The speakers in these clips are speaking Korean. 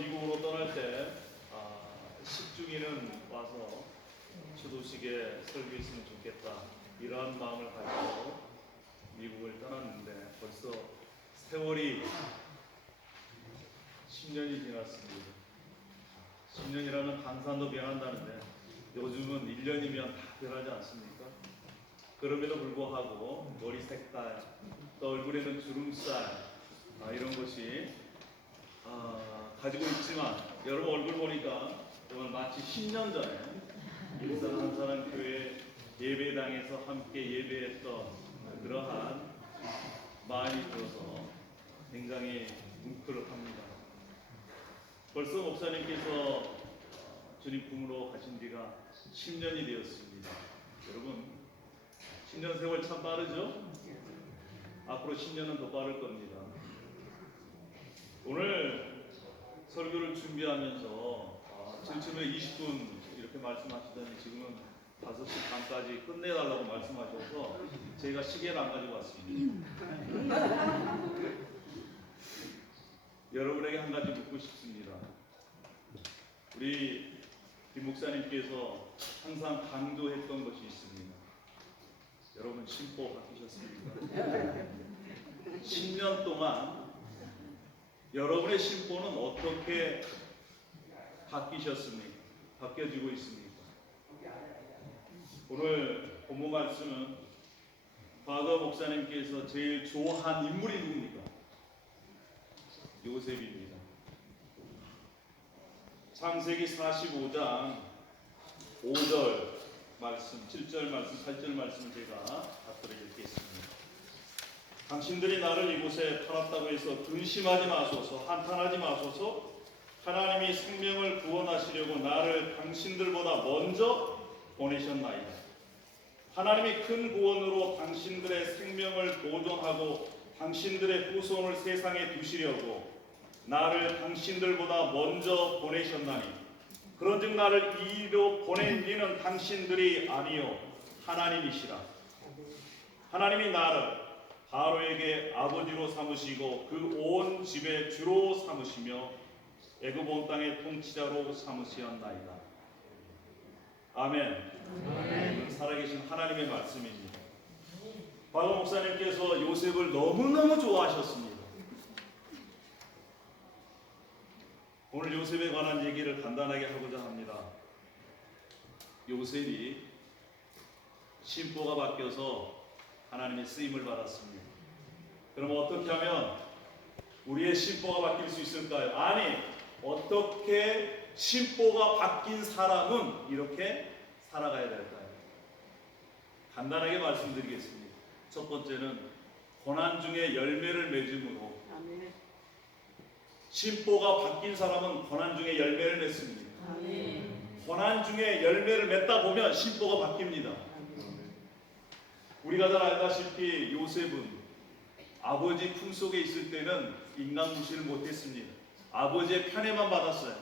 미국으로 떠날 때 10중에는 와서 추도식에 설교했으면 좋겠다 이러한 마음을 가지고 미국을 떠났는데 벌써 세월이 10년이 지났습니다. 10년이라면 강산도 변한다는데 요즘은 1년이면 다 변하지 않습니까? 그럼에도 불구하고 머리 색깔, 또 얼굴에는 주름살 이런 것이 가지고 있지만 여러분 얼굴 보니까 정말 마치 10년 전에 일산 한사람 교회 예배당에서 함께 예배했던 그러한 마음이 들어서 굉장히 뭉클합니다. 벌써 목사님께서 주님 품으로 가신 지가 10년이 되었습니다. 여러분 10년 세월 참 빠르죠? 앞으로 10년은 더 빠를 겁니다. 오늘 설교를 준비하면서 7쯤에 20분 이렇게 말씀하시더니 지금은 5시 반까지 끝내달라고 말씀하셔서 저희가 시계를 안 가지고 왔습니다. 여러분에게 한 가지 묻고 싶습니다. 우리 김 목사님께서 항상 강조했던 것이 있습니다. 여러분 신보 바뀌셨습니까? 10년 동안 여러분의 신보는 어떻게 바뀌셨습니까? 바뀌어지고 있습니까? 오늘 본문 말씀은 과거 목사님께서 제일 좋아한 인물이 누굽니까? 요셉입니다. 창세기 45장 5절 말씀, 7절 말씀, 8절 말씀을 제가 앞으로 읽겠습니다. 당신들이 나를 이곳에 팔았다고 해서 근심하지 마소서, 한탄하지 마소서. 하나님이 생명을 구원하시려고 나를 당신들보다 먼저 보내셨나이다. 하나님이 큰 구원으로 당신들의 생명을 보존하고 당신들의 후손을 세상에 두시려고 나를 당신들보다 먼저 보내셨나니 그런즉 나를 이리로 보낸 이는 당신들이 아니요 하나님이시라. 하나님이 나를 바로에게 아버지로 삼으시고 그 온 집의 주로 삼으시며 애굽 온 땅의 통치자로 삼으시었나이다. 아멘. 살아계신 하나님의 말씀입니다. 과거 목사님께서 요셉을 너무너무 좋아하셨습니다. 오늘 요셉에 관한 얘기를 간단하게 하고자 합니다. 요셉이 신보가 바뀌어서 하나님의 쓰임을 받았습니다. 그럼 어떻게 하면 우리의 신보가 바뀔 수 있을까요? 아니, 어떻게 신보가 바뀐 사람은 이렇게 살아가야 될까요? 간단하게 말씀드리겠습니다. 첫 번째는 고난 중에 열매를 맺음으로 신보가 바뀐 사람은 고난 중에 열매를 맺습니다. 고난 중에 열매를 맺다 보면 신보가 바뀝니다. 우리가 잘 알다시피 요셉은 아버지 품속에 있을 때는 인간 무시를 못했습니다. 아버지의 편애만 받았어요.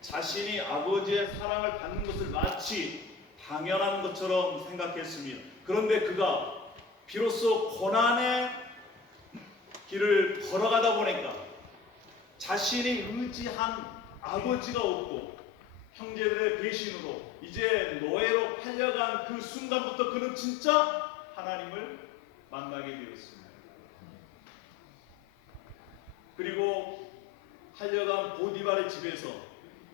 자신이 아버지의 사랑을 받는 것을 마치 당연한 것처럼 생각했습니다. 그런데 그가 비로소 고난의 길을 걸어가다 보니까 자신이 의지한 아버지가 없고 형제들의 배신으로 이제 노예로 팔려간 그 순간부터 그는 진짜 하나님을 만나게 되었습니다. 그리고 팔려간 보디발의 집에서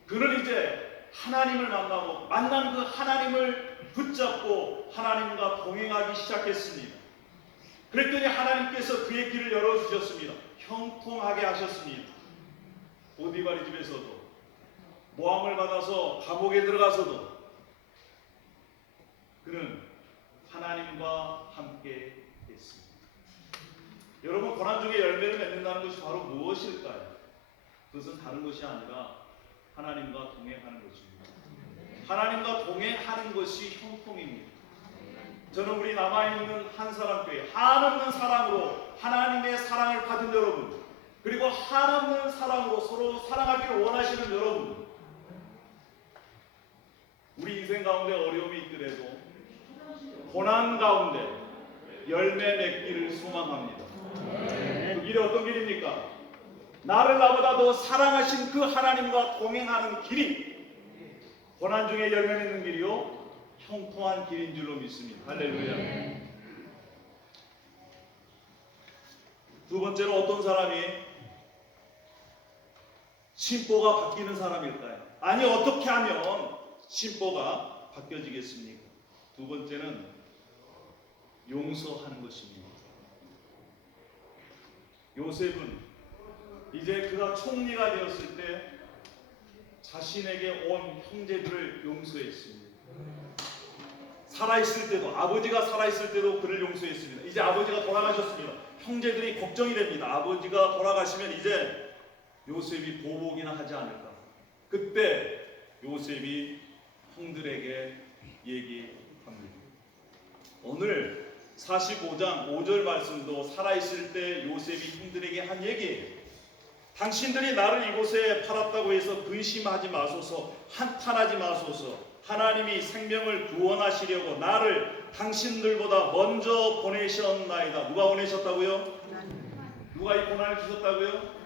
그는 이제 하나님을 만나고 만난 그 하나님을 붙잡고 하나님과 동행하기 시작했습니다. 그랬더니 하나님께서 그의 길을 열어주셨습니다. 형통하게 하셨습니다. 보디발의 집에서도 모함을 받아서 감옥에 들어가서도 그는 하나님과 함께 했습니다. 여러분 고난 중에 열매를 맺는다는 것이 바로 무엇일까요? 그것은 다른 것이 아니라 하나님과 동행하는 것입니다. 하나님과 동행하는 것이 형통입니다. 저는 우리 남아있는 한사람교회 한없는 사랑으로 하나님의 사랑을 받은 여러분, 그리고 한없는 사랑으로 서로 사랑하기를 원하시는 여러분, 우리 인생 가운데 어려움이 있더라도 고난 가운데 열매 맺기를 소망합니다. 그 길이 어떤 길입니까? 나를 나보다 더 사랑하신 그 하나님과 동행하는 길이 고난 중에 열매 맺는 길이요 형통한 길인 줄로 믿습니다. 할렐루야. 두 번째로 어떤 사람이 심보가 바뀌는 사람일까요? 아니 어떻게 하면 심보가 바뀌어지겠습니까? 두 번째는 용서하는 것입니다. 요셉은 이제 그가 총리가 되었을 때 자신에게 온 형제들을 용서했습니다. 살아있을 때도, 아버지가 살아있을 때도 그를 용서했습니다. 이제 아버지가 돌아가셨습니다. 형제들이 걱정이 됩니다. 아버지가 돌아가시면 이제 요셉이 보복이나 하지 않을까. 그때 요셉이 형들에게 얘기합니다. 오늘 45장 5절 말씀도 살아있을 때 요셉이 형들에게 한 얘기예요. 당신들이 나를 이곳에 팔았다고 해서 근심하지 마소서, 한탄하지 마소서. 하나님이 생명을 구원하시려고 나를 당신들보다 먼저 보내셨나이다. 누가 보내셨다고요? 누가 이 고난을 주셨다고요?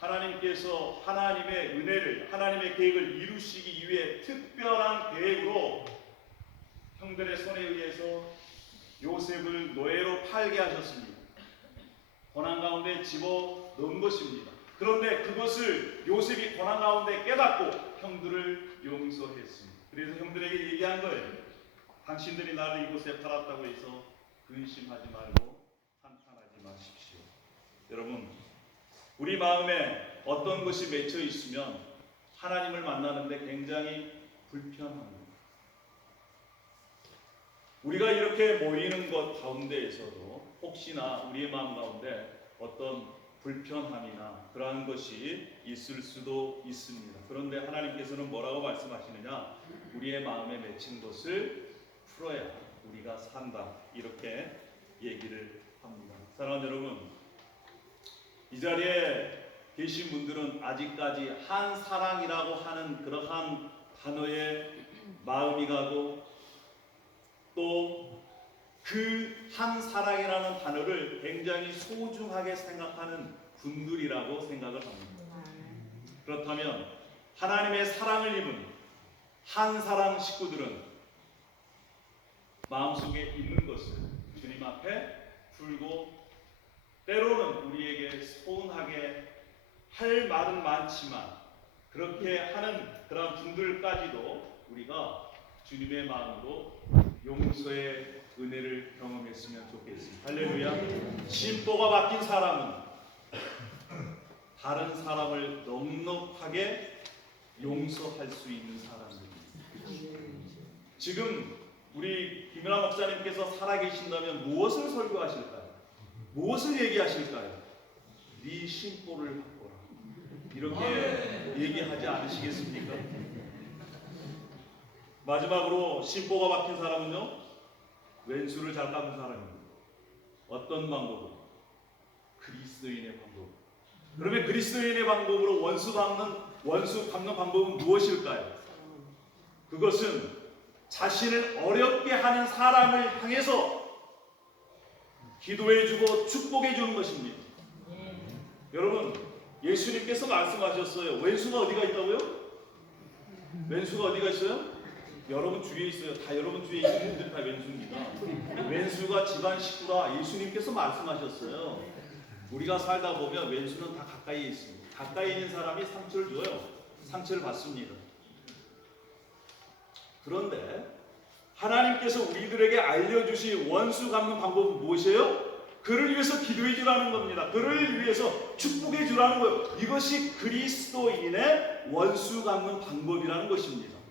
하나님께서 하나님의 은혜를, 하나님의 계획을 이루시기 위해 특별한 계획으로 형들의 손에 의해서 요셉을 노예로 팔게 하셨습니다. 고난 가운데 집어넣은 것입니다. 그런데 그것을 요셉이 고난 가운데 깨닫고 형들을 용서했습니다. 그래서 형들에게 얘기한 거예요. 당신들이 나를 이곳에 팔았다고 해서 근심하지 말고 한탄하지 마십시오. 여러분, 우리 마음에 어떤 것이 맺혀 있으면 하나님을 만나는데 굉장히 불편합니다. 우리가 이렇게 모이는 것 가운데에서도 혹시나 우리의 마음 가운데 어떤 불편함이나 그러한 것이 있을 수도 있습니다. 그런데 하나님께서는 뭐라고 말씀하시느냐? 우리의 마음에 맺힌 것을 풀어야 우리가 산다. 이렇게 얘기를 합니다. 사랑하는 여러분, 이 자리에 계신 분들은 아직까지 한 사랑이라고 하는 그러한 단어에 마음이 가고 또 그 한 사랑이라는 단어를 굉장히 소중하게 생각하는 분들이라고 생각을 합니다. 그렇다면 하나님의 사랑을 입은 한 사랑 식구들은 마음속에 있는 것을 주님 앞에 풀고 때로는 우리에게 서운하게 할 말은 많지만 그렇게 하는 그런 분들까지도 우리가 주님의 마음으로 용서의 은혜를 경험했으면 좋겠습니다. 할렐루야. 심보가 바뀐 사람은 다른 사람을 넉넉하게 용서할 수 있는 사람들입니다. 지금 우리 김연아 목사님께서 살아계신다면 무엇을 설교하실까요? 무엇을 얘기하실까요? 네 심보를 바꿔라. 이렇게 얘기하지 않으시겠습니까? 마지막으로 심보가 바뀐 사람은요, 왼수를 잘 깎는 사람입니다. 어떤 방법으로? 그리스도인의 방법. 그러면 그리스도인의 방법으로 원수 갚는 방법은 무엇일까요? 그것은 자신을 어렵게 하는 사람을 향해서 기도해주고 축복해주는 것입니다. 여러분, 예수님께서 말씀하셨어요. 왼수가 어디가 있다고요? 왼수가 어디가 있어요? 여러분 주위에 있어요. 다 여러분 주위에 있는 분들이 다 왼수입니다. 왼수가 집안 식구라 예수님께서 말씀하셨어요. 우리가 살다 보면 왼수는 다 가까이에 있습니다. 가까이 있는 사람이 상처를 줘요. 상처를 받습니다. 그런데 하나님께서 우리들에게 알려주신 원수 갚는 방법은 무엇이에요? 그를 위해서 기도해 주라는 겁니다. 그를 위해서 축복해 주라는 거예요. 이것이 그리스도인의 원수 갚는 방법이라는 것입니다.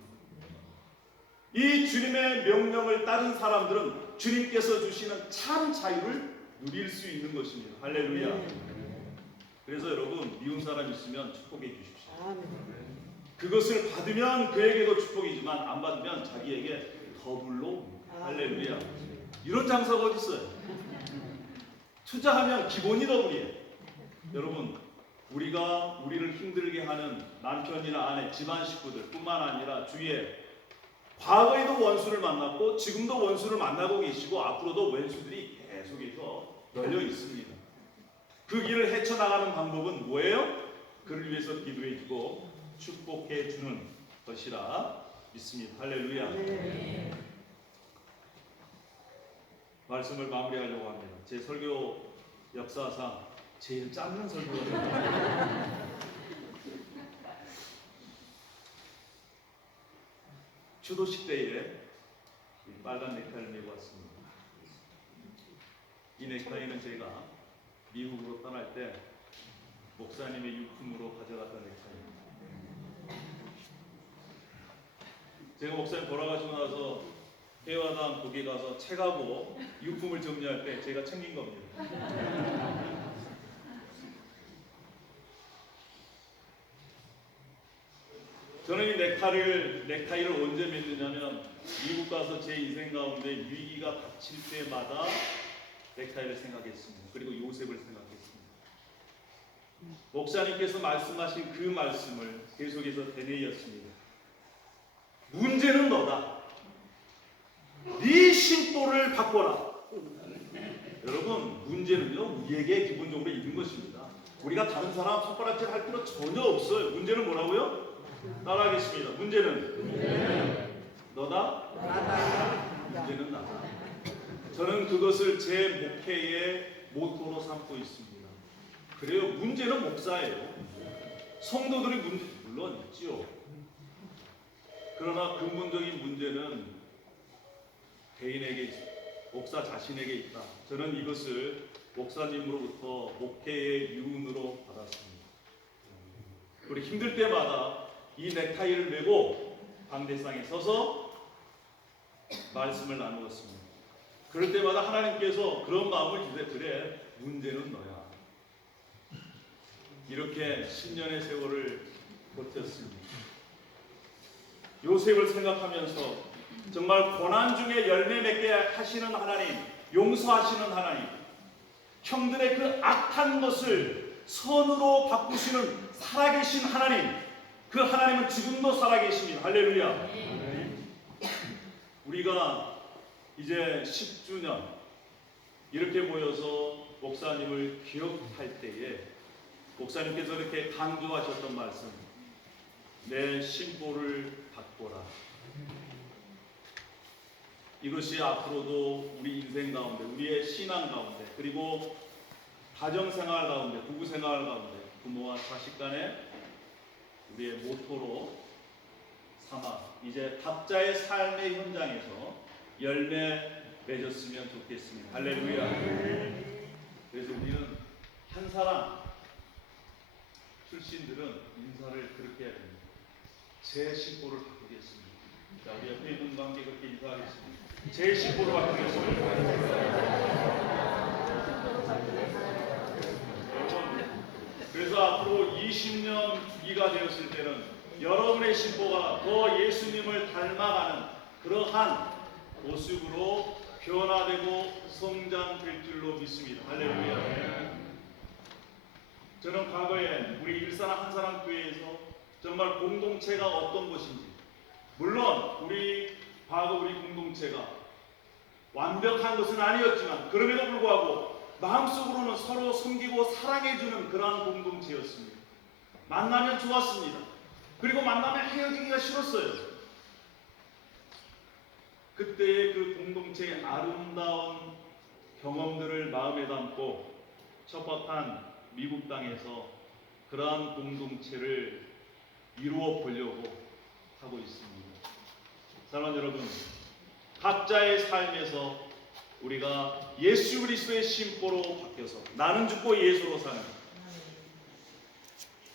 이 주님의 명령을 따른 사람들은 주님께서 주시는 참 자유를 누릴 수 있는 것입니다. 할렐루야. 그래서 여러분, 미운 사람 있으면 축복해 주십시오. 그것을 받으면 그에게도 축복이지만 안 받으면 자기에게 더블로. 할렐루야. 이런 장사가 어디 있어요? 투자하면 기본이 더블이에요. 여러분, 우리가 우리를 힘들게 하는 남편이나 아내, 집안 식구들 뿐만 아니라 주위에 과거에도 원수를 만났고 지금도 원수를 만나고 계시고 앞으로도 원수들이 계속해서 널려 있습니다. 그 길을 헤쳐나가는 방법은 뭐예요? 그를 위해서 기도해주고 축복해주는 것이라 믿습니다. 할렐루야. 네. 말씀을 마무리하려고 합니다. 제 설교 역사상 제일 짧은 설교가 됩니다. 추도식 때에 빨간 넥타이를 메고 왔습니다. 이 넥타이는 제가 미국으로 떠날 때 목사님의 유품으로 가져갔던 넥타이입니다. 제가 목사님 돌아가시고 나서 해화당 거기 가서 책하고 유품을 정리할 때 제가 챙긴 겁니다. 저는 이 넥타이를 언제 맺느냐면 미국 가서 제 인생 가운데 위기가 닥칠 때마다 넥타이를 생각했습니다. 그리고 요셉을 생각했습니다. 목사님께서 말씀하신 그 말씀을 계속해서 되뇌었습니다. 문제는 너다. 네 심보를 바꿔라. 여러분, 문제는요 우리에게 기본적으로 있는 것입니다. 우리가 다른 사람 손가락질 할 필요 전혀 없어요. 문제는 뭐라고요? 따라하겠습니다. 문제는 너다? 문제는 나다. 저는 그것을 제 목회의 모토로 삼고 있습니다. 그래요. 문제는 목사예요. 성도들의 문제 물론 있지요. 그러나 근본적인 문제는 개인에게 있습니다. 목사 자신에게 있다. 저는 이것을 목사님으로부터 목회의 유언으로 받았습니다. 우리 힘들 때마다 이 넥타이를 메고 방대상에 서서 말씀을 나누었습니다. 그럴 때마다 하나님께서 그런 마음을 주세요. 그래, 문제는 너야. 이렇게 10년의 세월을 버텼습니다. 요셉을 생각하면서 정말 고난 중에 열매 맺게 하시는 하나님, 용서하시는 하나님, 형들의 그 악한 것을 선으로 바꾸시는 살아계신 하나님, 그 하나님은 지금도 살아계십니다. 할렐루야. 우리가 이제 10주년 이렇게 모여서 목사님을 기억할 때에 목사님께서 이렇게 강조하셨던 말씀, 내 심보를 바꿔라. 이것이 앞으로도 우리 인생 가운데, 우리의 신앙 가운데, 그리고 가정생활 가운데, 부부생활 가운데, 부모와 자식 간에 우리의 모토로 삼아 이제 각자의 삶의 현장에서 열매 맺었으면 좋겠습니다. 할렐루야. 그래서 우리는 한 사람 출신들은 인사를 그렇게 해야 됩니다. 제 심보를 바꾸겠습니다. 자, 우리 옆에 있는 관계 그렇게 인사하겠습니다. 제 심보를 바꾸겠습니다. 여러분, 그래서 앞으로 20년 이가 되었을 때는 여러분의 심보가 더 예수님을 닮아가는 그러한 모습으로 변화되고 성장될 줄로 믿습니다. 할렐루야. 저는 과거에 우리 일사랑 한사랑 교회에서 정말 공동체가 어떤 것인지, 물론 우리 과거 우리 공동체가 완벽한 것은 아니었지만 그럼에도 불구하고 마음속으로는 서로 섬기고 사랑해주는 그러한 공동체였습니다. 만나면 좋았습니다. 그리고 만나면 헤어지기가 싫었어요. 그때의 그 공동체의 아름다운 경험들을 마음에 담고 척박한 미국 땅에서 그러한 공동체를 이루어 보려고 하고 있습니다. 사랑하는 여러분, 각자의 삶에서 우리가 예수 그리스도의 심보로 바뀌어서 나는 죽고 예수로 사는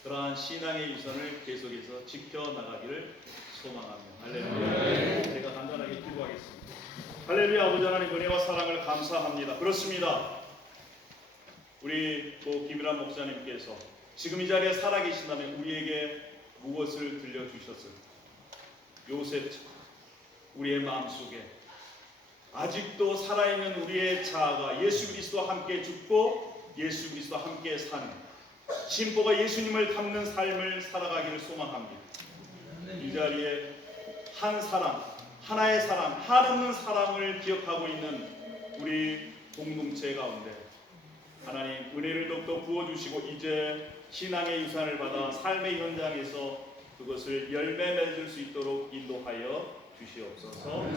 그러한 신앙의 유산을 계속해서 지켜나가기를 소망합니다. 할렐루야. 제가 간단하게 기도하겠습니다. 할렐루야. 아버지 하나님 은혜와 사랑을 감사합니다. 그렇습니다. 우리 또 김일환 목사님께서 지금 이 자리에 살아계신다면 우리에게 무엇을 들려주셨을까? 요셉처럼 우리의 마음속에 아직도 살아있는 우리의 자아가 예수 그리스도와 함께 죽고 예수 그리스도와 함께 사는 심보가 예수님을 닮는 삶을 살아가기를 소망합니다. 이 자리에 한 사람, 하나의 사람, 한없는 사랑을 기억하고 있는 우리 공동체 가운데 하나님 은혜를 더욱더 부어주시고 이제 신앙의 유산을 받아 삶의 현장에서 그것을 열매 맺을 수 있도록 인도하여 주시옵소서.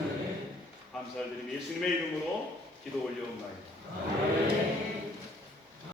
감사드리며 예수님의 이름으로 기도 올려옵나이다.